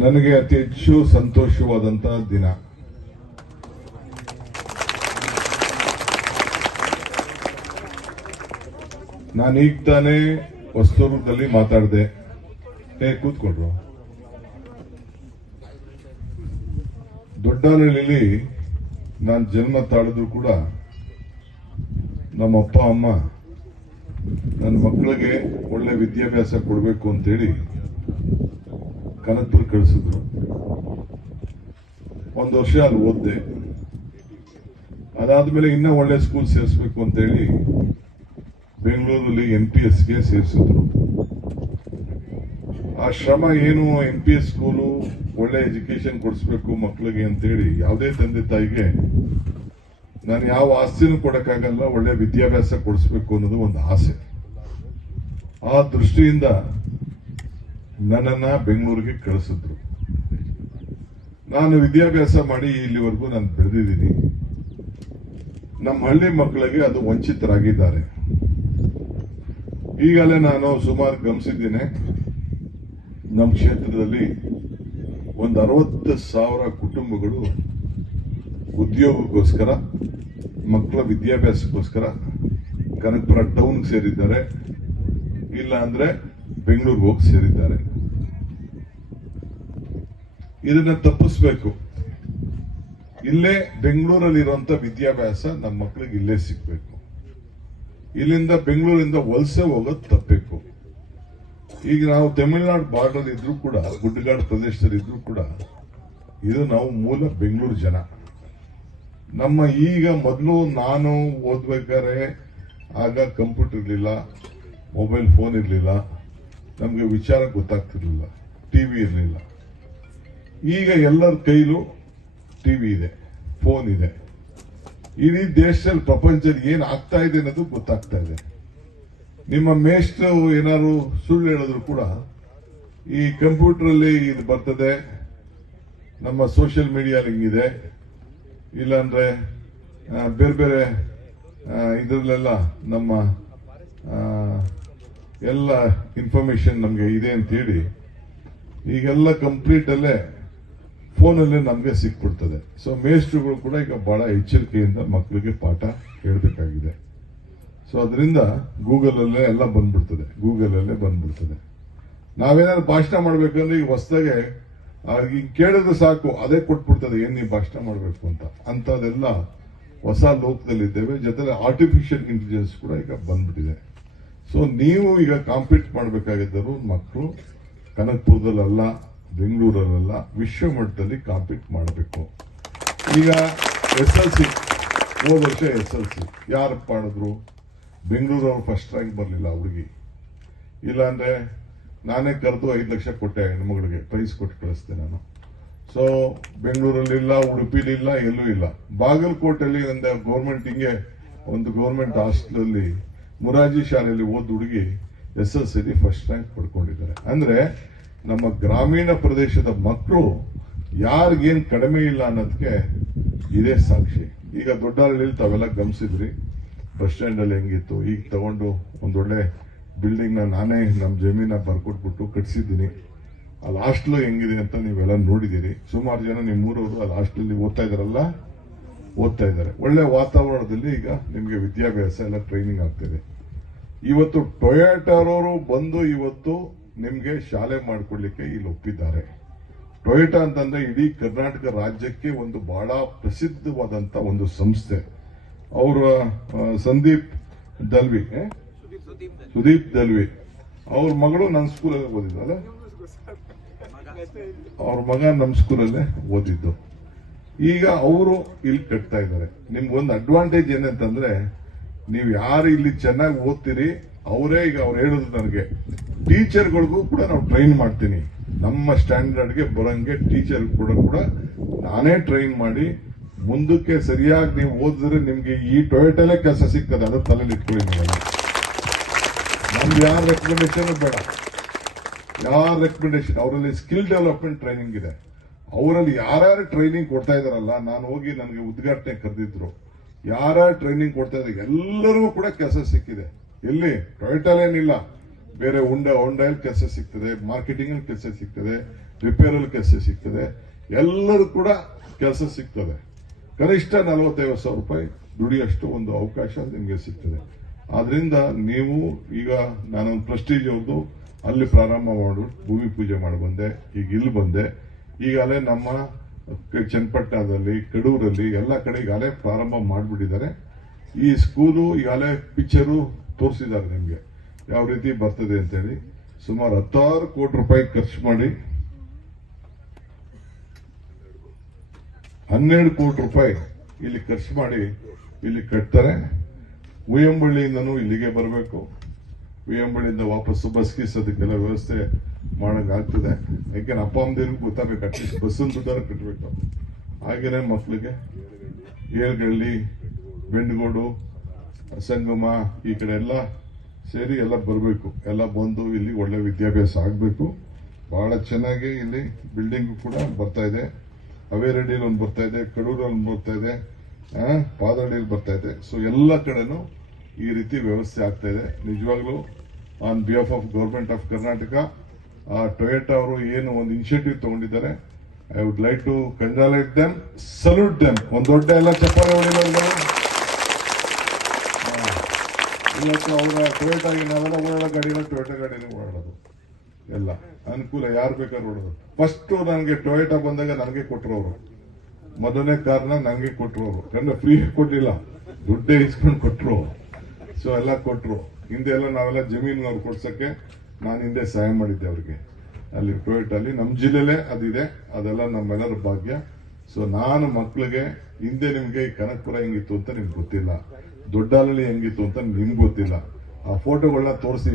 ನನಗೆ ಅತಿ ಹೆಚ್ಚು ಸಂತೋಷವಾದಂತಹ ದಿನ. ನಾನು ಈಗ ತಾನೇ ಹೊಸದುರ್ಗದಲ್ಲಿ ಮಾತಾಡಿದೆ. ಏ ಕೂತ್ಕೊಂಡ್ರು ದೊಡ್ಡನಹಳ್ಳಿಲಿ ನಾನು ಜನ್ಮ ತಾಳಿದ್ರು ಕೂಡ ನಮ್ಮ ಅಪ್ಪ, ಅಮ್ಮ ನನ್ನ ಮಕ್ಕಳಿಗೆ ಒಳ್ಳೆ ವಿದ್ಯಾಭ್ಯಾಸ ಕೊಡಬೇಕು ಅಂತೇಳಿ ಕನಕಪುರ ಕಳಿಸಿದ್ರು. ಒಂದು ವರ್ಷ ಅಲ್ಲಿ ಓದ್ದೆ. ಅದಾದ್ಮೇಲೆ ಇನ್ನೂ ಒಳ್ಳೆ ಸ್ಕೂಲ್ ಸೇರಿಸ್ಬೇಕು ಅಂತೇಳಿ ಬೆಂಗಳೂರಲ್ಲಿ ಎನ್ ಪಿ ಎಸ್ಗೆ ಸೇರಿಸಿದ್ರು. ಆ ಶ್ರಮ ಏನು ಎನ್ ಪಿ ಎಸ್ ಸ್ಕೂಲು ಒಳ್ಳೆ ಎಜುಕೇಶನ್ ಕೊಡಿಸ್ಬೇಕು ಮಕ್ಕಳಿಗೆ ಅಂತೇಳಿ ಯಾವುದೇ ತಂದೆ ತಾಯಿಗೆ ನಾನು ಯಾವ ಆಸ್ತಿನೂ ಕೊಡೋಕ್ಕಾಗಲ್ಲ, ಒಳ್ಳೆ ವಿದ್ಯಾಭ್ಯಾಸ ಕೊಡಿಸ್ಬೇಕು ಅನ್ನೋದು ಒಂದು ಆಸೆ. ಆ ದೃಷ್ಟಿಯಿಂದ ನನ್ನನ್ನ ಬೆಂಗಳೂರಿಗೆ ಕಳಿಸಿದ್ರು. ನಾನು ವಿದ್ಯಾಭ್ಯಾಸ ಮಾಡಿ ಇಲ್ಲಿವರೆಗೂ ನಾನು ಬೆಳೆದಿದ್ದೀನಿ. ನಮ್ಮ ಹಳ್ಳಿ ಮಕ್ಕಳಿಗೆ ಅದು ವಂಚಿತರಾಗಿದ್ದಾರೆ. ಈಗಲೇ ನಾನು ಸುಮಾರು ಗಮನಿಸಿದ್ದೇನೆ, ನಮ್ಮ ಕ್ಷೇತ್ರದಲ್ಲಿ ಒಂದು ಅರವತ್ತು ಸಾವಿರ ಕುಟುಂಬಗಳು ಉದ್ಯೋಗಕ್ಕೋಸ್ಕರ, ಮಕ್ಕಳ ವಿದ್ಯಾಭ್ಯಾಸಕ್ಕೋಸ್ಕರ ಕನಕಪುರ ಟೌನ್ಗೆ ಸೇರಿದ್ದಾರೆ. ಇಲ್ಲ ಅಂದ್ರೆ ಬೆಂಗಳೂರಿಗೆ ಹೋಗಿ ಸೇರಿದ್ದಾರೆ. ಇದನ್ನ ತಪ್ಪಿಸ್ಬೇಕು. ಇಲ್ಲೇ ಬೆಂಗಳೂರಲ್ಲಿರುವಂತ ವಿದ್ಯಾಭ್ಯಾಸ ನಮ್ಮ ಮಕ್ಕಳಿಗೆ ಇಲ್ಲೇ ಸಿಗ್ಬೇಕು. ಇಲ್ಲಿಂದ ಬೆಂಗಳೂರಿಂದ ವಲಸೆ ಹೋಗೋದು ತಪ್ಪಬೇಕು ಈಗ ನಾವು ತಮಿಳುನಾಡು ಬಾರ್ಡರ್ ಇದ್ರೂ ಕೂಡ, ಗುಡ್ಡಗಾಡು ಪ್ರದೇಶದಲ್ಲಿ ಇದ್ರೂ ಕೂಡ, ಇದು ನಾವು ಮೂಲ ಬೆಂಗಳೂರು ಜನ. ನಮ್ಮ ಈಗ ಮೊದಲು ನಾನು ಓದ್ಬೇಕಾದ್ರೆ ಆಗ ಕಂಪ್ಯೂಟರ್ ಇರಲಿಲ್ಲ, ಮೊಬೈಲ್ ಫೋನ್ ಇರಲಿಲ್ಲ. ನಮಗೆ ವಿಚಾರ ಗೊತ್ತಾಗ್ತಿರ್ಲಿಲ್ಲ. ಟಿವಿ ಇರಲಿಲ್ಲ. ಈಗ ಎಲ್ಲರ ಕೈಲೂ ಟಿವಿ ಇದೆ, ಫೋನ್ ಇದೆ. ಇಡೀ ದೇಶದಲ್ಲಿ ಪ್ರಪಂಚದಲ್ಲಿ ಏನು ಆಗ್ತಾ ಇದೆ ಅನ್ನೋದು ಗೊತ್ತಾಗ್ತಾ ಇದೆ. ನಿಮ್ಮ ಮೇಷ್ಟ್ರು ಏನಾದ್ರು ಸುಳ್ಳು ಹೇಳಿದ್ರು ಕೂಡ ಈ ಕಂಪ್ಯೂಟರ್ ಅಲ್ಲಿ ಇದು ಬರ್ತದೆ, ನಮ್ಮ ಸೋಷಿಯಲ್ ಮೀಡಿಯಾ ಹಿಂಗಿದೆ. ಇಲ್ಲಾಂದ್ರೆ ಬೇರೆ ಬೇರೆ ಇದರಲ್ಲೆಲ್ಲ ನಮ್ಮ ಎಲ್ಲ ಇನ್ಫಾರ್ಮೇಶನ್ ನಮಗೆ ಇದೆ ಅಂತೇಳಿ, ಈಗೆಲ್ಲ ಕಂಪ್ಲೀಟ್ ಅಲ್ಲೇ ಫೋನಲ್ಲೇ ನಮಗೆ ಸಿಕ್ಬಿಡ್ತದೆ. ಸೊ ಮೇಸ್ಟ್ರುಗಳು ಕೂಡ ಈಗ ಬಹಳ ಎಚ್ಚರಿಕೆಯಿಂದ ಮಕ್ಕಳಿಗೆ ಪಾಠ ಹೇಳಬೇಕಾಗಿದೆ. ಸೊ ಅದರಿಂದ ಗೂಗಲ್ ಅಲ್ಲೇ ಎಲ್ಲ ಬಂದ್ಬಿಡ್ತದೆ. ಗೂಗಲ್ ಅಲ್ಲೇ ಬಂದ್ಬಿಡ್ತದೆ. ನಾವೇನಾದ್ರು ಭಾಷಣ ಮಾಡಬೇಕಂದ್ರೆ ಈಗ ಹೊಸದಾಗೆ ಈಗ ಕೇಳಿದ್ರೆ ಸಾಕು, ಅದೇ ಕೊಟ್ಬಿಡ್ತದೆ, ಏನು ನೀವು ಭಾಷಣ ಮಾಡಬೇಕು ಅಂತ. ಅಂತದೆಲ್ಲ ಹೊಸ ಲೋಕದಲ್ಲಿದ್ದೇವೆ. ಜೊತೆಗೆ ಆರ್ಟಿಫಿಷಿಯಲ್ ಇಂಟೆಲಿಜೆನ್ಸ್ ಕೂಡ ಈಗ ಬಂದ್ಬಿಟ್ಟಿದೆ. ಸೊ ನೀವು ಈಗ ಕಾಂಪೀಟ್ ಮಾಡಬೇಕಾಗಿದ್ದರು ಮಕ್ಕಳು ಕನಕ್ಪುರದಲ್ಲ ಬೆಂಗಳೂರಲ್ಲ ವಿಶ್ವ ಮಟ್ಟದಲ್ಲಿ ಕಾಂಪೀಟ್ ಮಾಡಬೇಕು. ಈಗ ಎಸ್ ಎಲ್ ಸಿ, ಹೋದ ವರ್ಷ ಎಸ್ ಎಲ್ ಸಿ. ಯಾರು ಮಾಡಿದ್ರು ಬೆಂಗಳೂರವ್ರು ಫಸ್ಟ್ ರ್ಯಾಂಕ್ ಬರಲಿಲ್ಲ ಹುಡುಗಿ. ಇಲ್ಲಾಂದರೆ ನಾನೇ ಕರೆದು ಐದು ಲಕ್ಷ ಕೊಟ್ಟೆ ಹೆಣ್ಮಗಳಿಗೆ ಪ್ರೈಸ್ ಕೊಟ್ಟು ಕಳಿಸ್ತೆ ನಾನು. ಸೊ ಬೆಂಗಳೂರಲ್ಲಿಲ್ಲ ಉಡುಪಿಲಿಲ್ಲ ಎಲ್ಲೂ ಇಲ್ಲ. ಬಾಗಲಕೋಟೆಯಲ್ಲಿ ಒಂದು ಗೌರ್ಮೆಂಟಿಗೆ ಒಂದು ಗೌರ್ಮೆಂಟ್ ಹಾಸ್ಟೆಲಲ್ಲಿ ಮುರಾಜಿ ಶಾಲೆಯಲ್ಲಿ ಓದ್ ಹುಡುಗಿ S L C first rank ಪಡ್ಕೊಂಡಿದ್ದಾರೆ. ಅಂದ್ರೆ ನಮ್ಮ ಗ್ರಾಮೀಣ ಪ್ರದೇಶದ ಮಕ್ಕಳು ಯಾರಿಗೇನು ಕಡಿಮೆ ಇಲ್ಲ ಅನ್ನೋದಕ್ಕೆ ಇದೇ ಸಾಕ್ಷಿ. ಈಗ ದೊಡ್ಡಹಳ್ಳಿಲಿ ತಾವೆಲ್ಲ ಗಮನಿಸಿದ್ರಿ. ಬಸ್ ಸ್ಟ್ಯಾಂಡ್ ಅಲ್ಲಿ ಹೆಂಗಿತ್ತು? ಈಗ ತಗೊಂಡು ಒಂದೊಳ್ಳೆ ಬಿಲ್ಡಿಂಗ್ನ ನಾನೇ ನಮ್ಮ ಜಮೀನ ಬರ್ಕೊಟ್ಬಿಟ್ಟು ಕಟ್ಸಿದ್ದೀನಿ. ಅಲ್ಲಿ ಹಾಸ್ಟೆಲ್ ಹೆಂಗಿದೆ ಅಂತ ನೀವೆಲ್ಲ ನೋಡಿದ್ದೀರಿ. ಸುಮಾರು ಜನ ನಿಮ್ಮೂರವರು ಅಲ್ಲಿ ಹಾಸ್ಟೆಲ್ ಓದ್ತಾ ಇದಾರಲ್ಲ ಓದ್ತಾ ಇದ್ದಾರೆ. ಒಳ್ಳೆ ವಾತಾವರಣದಲ್ಲಿ ಈಗ ನಿಮಗೆ ವಿದ್ಯಾಭ್ಯಾಸ ಎಲ್ಲ ಟ್ರೈನಿಂಗ್ ಆಗ್ತಿದೆ ಇವತ್ತು ಟೊಯೋಟಾರವರು ಬಂದು ಇವತ್ತು ನಿಮಗೆ ಶಾಲೆ ಮಾಡ್ಕೊಡ್ಲಿಕ್ಕೆ ಇಲ್ಲಿ ಒಪ್ಪಿದ್ದಾರೆ. ಟೊಯೋಟಾ ಅಂತಂದ್ರೆ ಇಡೀ ಕರ್ನಾಟಕ ರಾಜ್ಯಕ್ಕೆ ಒಂದು ಬಹಳ ಪ್ರಸಿದ್ಧವಾದಂತ ಒಂದು ಸಂಸ್ಥೆ. ಅವರ ಸಂದೀಪ್ ದಲ್ವಿ? ಸುದೀಪ್ ದಲ್ವಿ. ಅವ್ರ ಮಗಳು ನನ್ನ ಸ್ಕೂಲಲ್ಲಿ ಓದಿದ್ದಲ್ಲ ಅವ್ರ ಮಗ ನಮ್ಮ ಸ್ಕೂಲಲ್ಲೇ ಓದಿದ್ದು. ಈಗ ಅವರು ಇಲ್ಲಿ ಕಟ್ತಾ ಇದ್ದಾರೆ. ನಿಮ್ಗೊಂದು ಅಡ್ವಾಂಟೇಜ್ ಏನಂತಂದ್ರೆ, ನೀವು ಯಾರು ಇಲ್ಲಿ ಚೆನ್ನಾಗಿ ಓದ್ತೀರಿ, ಅವರೇ ಈಗ ಅವ್ರು ಹೇಳುದು ನನಗೆ. ಟೀಚರ್ಗಳಿಗೂ ಕೂಡ ನಾವು ಟ್ರೈನ್ ಮಾಡ್ತೀನಿ. ನಮ್ಮ ಸ್ಟ್ಯಾಂಡರ್ಡ್ಗೆ ಬರೋಂಗೆ ಟೀಚರ್ ಕೂಡ ಕೂಡ ನಾನೇ ಟ್ರೈನ್ ಮಾಡಿ, ಮುಂದಕ್ಕೆ ಸರಿಯಾಗಿ ನೀವು ಓದಿದ್ರೆ ನಿಮ್ಗೆ ಈ ಟೊಯೋಟಲ್ಲೇ ಕೆಲಸ ಸಿಗ್ತದೆ ಅದು ತಲೆಯಲ್ಲಿ ಇಟ್ಕೊಳ್ಳಿ ನಮ್ಗೆ ಯಾರ ರೆಕಮೆಂಡೇಶನ್ ಬೇಡ. ಯಾರ ರೆಕಮೆಂಡೇಶನ್ ಅವರಲ್ಲಿ ಸ್ಕಿಲ್ ಡೆವಲಪ್ಮೆಂಟ್ ಟ್ರೈನಿಂಗ್ ಇದೆ. ಅವರಲ್ಲಿ ಯಾರ್ಯಾರು ಟ್ರೈನಿಂಗ್ ಕೊಡ್ತಾ ಇದಾರಲ್ಲ ನಾನು ಹೋಗಿ ನನಗೆ ಉದ್ಘಾಟನೆ ಕರೆದಿದ್ರು. ಯಾರ್ಯಾರು ಟ್ರೈನಿಂಗ್ ಕೊಡ್ತಾ ಇದ್ದಾರೆ, ಎಲ್ಲರಿಗೂ ಕೂಡ ಕೆಲಸ ಸಿಕ್ಕಿದೆ. ಎಲ್ಲಿ? ಟೊಯೋಟಲೇನಿಲ್ಲ ಬೇರೆ ಉಂಡ ಹೊಂಡಲ್ಲಿ ಕೆಲಸ ಸಿಗ್ತದೆ ಮಾರ್ಕೆಟಿಂಗ್ ಅಲ್ಲಿ ಕೆಲಸ ಸಿಗ್ತದೆ ರಿಪೇರ್ ಅಲ್ಲಿ ಕೆಲಸ ಸಿಗ್ತದೆ. ಎಲ್ಲರೂ ಕೂಡ ಕೆಲಸ ಸಿಗ್ತದೆ. ಕನಿಷ್ಠ ನಲವತ್ತೈವತ್ತು ಸಾವಿರ ರೂಪಾಯಿ ದುಡಿಯಷ್ಟು ಒಂದು ಅವಕಾಶ ನಿಮಗೆ ಸಿಗ್ತದೆ. ಆದ್ರಿಂದ ನೀವು ಈಗ ನಾನೊಂದು ಪ್ರೆಸ್ಟೀಜ್ ಅವ್ರದ್ದು ಅಲ್ಲಿ ಪ್ರಾರಂಭ ಮಾಡು, ಭೂಮಿ ಪೂಜೆ ಮಾಡಿ ಬಂದೆ, ಈಗ ಇಲ್ಲಿ ಬಂದೆ. ಈಗಾಗಲೇ ನಮ್ಮ ಚನ್ನಪಟ್ಟಣದಲ್ಲಿ ಕಡೂರಲ್ಲಿ ಎಲ್ಲ ಕಡೆ ಈಗಾಗಲೇ ಪ್ರಾರಂಭ ಮಾಡಿಬಿಟ್ಟಿದ್ದಾರೆ. ಈ ಸ್ಕೂಲು ಈಗಾಗಲೇ ಪಿಕ್ಚರು ತೋರಿಸಿದ್ದಾರೆ ನಿಮಗೆ. ಯಾವ ರೀತಿ ಬರ್ತದೆ ಅಂತೇಳಿ. ಸುಮಾರು ಹತ್ತಾರು ಕೋಟಿ ರೂಪಾಯಿ ಖರ್ಚು ಮಾಡಿ ಹನ್ನೆರಡು ಕೋಟಿ ರೂಪಾಯಿ ಇಲ್ಲಿ ಖರ್ಚು ಮಾಡಿ ಇಲ್ಲಿ ಕಟ್ತಾರೆ. ಉಯ್ಯಂಬಳ್ಳಿಯಿಂದನೂ ಇಲ್ಲಿಗೆ ಬರಬೇಕು. ಉಯ್ಯಂಬಳ್ಳಿಯಿಂದ ವಾಪಸ್ಸು ಬಸ್ ಅದಕ್ಕೆಲ್ಲ ವ್ಯವಸ್ಥೆ ಮಾಡಂಗ್ ಆಗ್ತದೆ. ಯಾಕೆಂದ್ರೆ ಅಪ್ಪ ಅಮ್ಮದೇನು ಗೊತ್ತಾಗಬೇಕು ಅಟ್ಲೀಸ್ಟ್ ಬಸ್ಸನ್ನು ದುಡ್ಡಾರು ಕಟ್ಟಬೇಕು ಹಾಗೇನೆ ಮಕ್ಕಳಿಗೆ ಏಳ್ಗಳ್ಳಿ ಬೆಂಡಗೋಡು ಸಂಗಮ ಈ ಕಡೆ ಎಲ್ಲ ಸೇರಿ ಎಲ್ಲ ಬರಬೇಕು. ಎಲ್ಲ ಬಂದು ಇಲ್ಲಿ ಒಳ್ಳೆ ವಿದ್ಯಾಭ್ಯಾಸ ಆಗಬೇಕು. ಬಹಳ ಚೆನ್ನಾಗಿ ಇಲ್ಲಿ ಬಿಲ್ಡಿಂಗ್ ಕೂಡ ಬರ್ತಾ ಇದೆ. ಅವೇರಡಿಯಲ್ಲಿ ಒಂದು ಬರ್ತಾ ಇದೆ ಕಡೂರಲ್ಲಿ ಬರ್ತಾ ಇದೆ ಆ, ಪಾದರಡಿಯಲ್ಲಿ ಬರ್ತಾ ಇದೆ. ಸೊ ಎಲ್ಲ ಕಡೆನೂ ಈ ರೀತಿ ವ್ಯವಸ್ಥೆ ಆಗ್ತಾ ಇದೆ. ನಿಜವಾಗ್ಲೂ on behalf of government of Karnataka Toyota ಅವರು ಏನು ಒಂದು ಇನಿಷಿಯೇಟಿವ್ ತಗೊಂಡಿದ್ದಾರೆ I would like to ಕಂಗ್ರಾಲೇಟ್ them salute them ಒಂದು ದೊಡ್ಡ ಎಲ್ಲ ಚಪ್ಪಾಳೆ ಹೊಡಿಬಾರ್ದು ಇವತ್ತು ಅವರ ಟೊಯೋಟಾಗಿ ನಾವೆಲ್ಲ ಓಡಾಡೋ ಗಾಡಿನ ಟೊಯೋಟಾ ಗಾಡಿನ ಓಡಾಡೋದು. ಎಲ್ಲ ಅನುಕೂಲ ಯಾರು ಬೇಕಾದ್ರೂ ಓಡೋದು ಫಸ್ಟ್ ನನಗೆ ಟೊಯೋಟಾ ಬಂದಾಗ ನನಗೆ ಕೊಟ್ಟರು ಅವರು. ಮೊದಲನೇ ಕಾರ್ನ ನನಗೆ ಕೊಟ್ಟರು ಅವರು. ಯಾಕಂದ್ರೆ ಫ್ರೀ ಕೊಟ್ಟಿಲ್ಲ ದುಡ್ಡೇ ಇಸ್ಕೊಂಡು ಕೊಟ್ಟರು ಸೊ ಎಲ್ಲ ಕೊಟ್ಟರು ಹಿಂದೆ ಎಲ್ಲ ನಾವೆಲ್ಲ ಜಮೀನು ಅವ್ರು ಕೊಡ್ಸಕ್ಕೆ. ನಾನು ಸಹಾಯ ಮಾಡಿದ್ದೆ ಅವ್ರಿಗೆ. ಅಲ್ಲಿ ಟೊಯೋಟಲ್ಲಿ ನಮ್ಮ ಜಿಲ್ಲೆಲೇ ಅದಿದೆ. ಅದೆಲ್ಲ ನಮ್ಮೆಲ್ಲರ ಭಾಗ್ಯ. ಸೊ ನಾನು ಮಕ್ಕಳಿಗೆ ಹಿಂದೆ ನಿಮಗೆ ಕನಕಪುರ ಹೆಂಗಿತ್ತು ಅಂತ ನಿಮ್ಗೆ ಗೊತ್ತಿಲ್ಲ. ದೊಡ್ಡಾಲಲ್ಲಿ ಹೆಂಗಿತ್ತು ಅಂತ ನಿಮ್ಗೆ ಗೊತ್ತಿಲ್ಲ. ಆ ಫೋಟೋಗಳನ್ನ ತೋರಿಸಿ